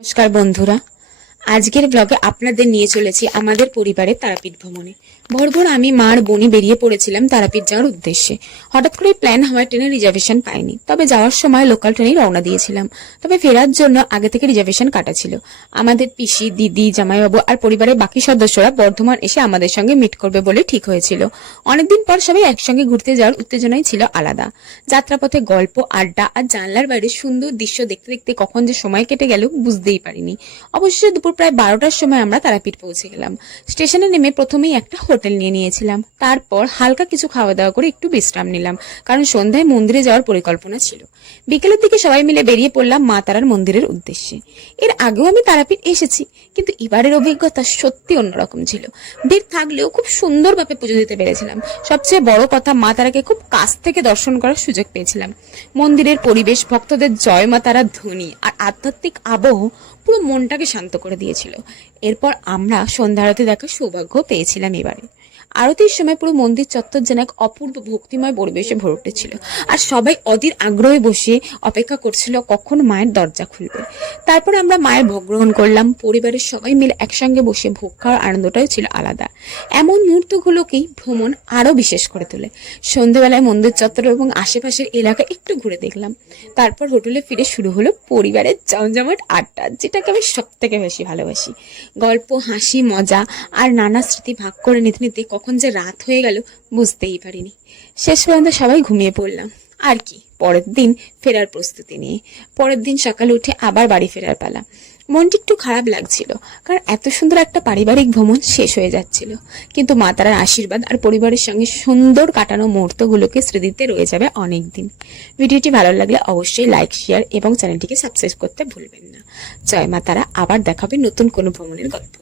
নমস্কার বন্ধুরা, আজকের ব্লগে আপনাদের নিয়ে চলেছি আমাদের পরিবারের তারাপীঠ ভ্রমণে। ভোর আমি মার বোনি বেরিয়ে পড়েছিলাম তারাপীঠ যাওয়ার উদ্দেশ্যে। হঠাৎ করে প্ল্যান হওয়ায় ট্রেনের রিজার্ভেশন পাইনি, তবে যাওয়ার সময় লোকাল ট্রেনেই রওনা দিয়েছিলাম। তবে ফেরার জন্য আগে থেকে রিজার্ভেশন কাটা ছিল। আমাদের পিসি, দিদি, জামাইবাবু আর পরিবারের বাকি সদস্যরা বর্ধমান এসে আমাদের সঙ্গে মিট করবে বলে ঠিক হয়েছিল। অনেকদিন পর সবাই একসঙ্গে ঘুরতে যাওয়ার উত্তেজনাই ছিল আলাদা। যাত্রাপথে গল্প, আড্ডা আর জানলার বাইরে সুন্দর দৃশ্য দেখতে দেখতে কখন যে সময় কেটে গেল বুঝতেই পারিনি। অবশেষে দুপুর প্রায় 12টার সময় আমরা তারাপীঠ পৌঁছে গেলাম। স্টেশনে নেমে প্রথমেই একটা হোটেল নিয়ে নিয়েছিলাম। তারপর হালকা কিছু খাওয়া দাওয়া করে একটু বিশ্রাম নিলাম, কারণ সন্ধ্যায় মন্দিরে যাওয়ার পরিকল্পনা ছিল। বিকেলের দিকে সবাই মিলে বেরিয়ে পড়লাম মা তারার মন্দিরের উদ্দেশ্যে। এর আগেও আমি তারাপীঠ এসেছি, কিন্তু এবারের অভিজ্ঞতা সত্যি অন্যরকম ছিল। ভিড় থাকলেও খুব সুন্দরভাবে পুজো দিতে পেরেছিলাম। সবচেয়ে বড় কথা, মা তারাকে খুব কাছ থেকে দর্শন করার সুযোগ পেয়েছিলাম। মন্দিরের পরিবেশ, ভক্তদের জয় মা তারা ধ্বনি আর আধ্যাত্মিক আবহ পুরো মনটাকে শান্ত করে দিয়েছিল। এরপর আমরা সন্ধ্যা আরতি দেখার সৌভাগ্য পেয়েছিলাম। এবারে আরতির সময় পুরো মন্দির চত্বর যেন এক অপূর্ব ভক্তিময় পরিবেশে ভরে উঠেছিল, আর সবাই অধীর আগ্রহে বসে অপেক্ষা করছিল কখন মায়ের দরজা খুলবে। তারপর আমরা মায়ের ভোগ গ্রহণ করলাম। পরিবারের সবাই মিলে একসঙ্গে বসে ভোগ খাওয়ার আনন্দটাই ছিল আলাদা। এমন মুহূর্তগুলোকেই ভ্রমণ আরো বিশেষ করে তোলে। সন্ধ্যেবেলায় মন্দির চত্বর এবং আশেপাশের এলাকা একটু ঘুরে দেখলাম। তারপর হোটেলে ফিরে শুরু হলো পরিবারের জমজমাট আড্ডা, যেটাকে আমি সব থেকে বেশি ভালোবাসি। গল্প, হাসি, মজা আর নানা স্মৃতি ভাগ করে নিতে নিতে কখন যে রাত হয়ে গেল বুঝতেই পারিনি। শেষ পর্যন্ত সবাই ঘুমিয়ে পড়লাম। আর কি, পরের দিন ফেরার প্রস্তুতি নিয়ে। পরের দিন সকালে উঠে আবার বাড়ি ফেরার পালা। মনটি একটু খারাপ লাগছিল, কারণ এত সুন্দর একটা পারিবারিক ভ্রমণ শেষ হয়ে যাচ্ছিল। কিন্তু মা তারার আশীর্বাদ আর পরিবারের সঙ্গে সুন্দর কাটানো মুহূর্তগুলোকে স্মৃতিতে রয়ে যাবে অনেক দিন। ভিডিওটি ভালো লাগলে অবশ্যই লাইক, শেয়ার এবং চ্যানেলটিকে সাবস্ক্রাইব করতে ভুলবেন না। জয় মা তারা। আবার দেখাবে নতুন কোনো ভ্রমণের গল্প।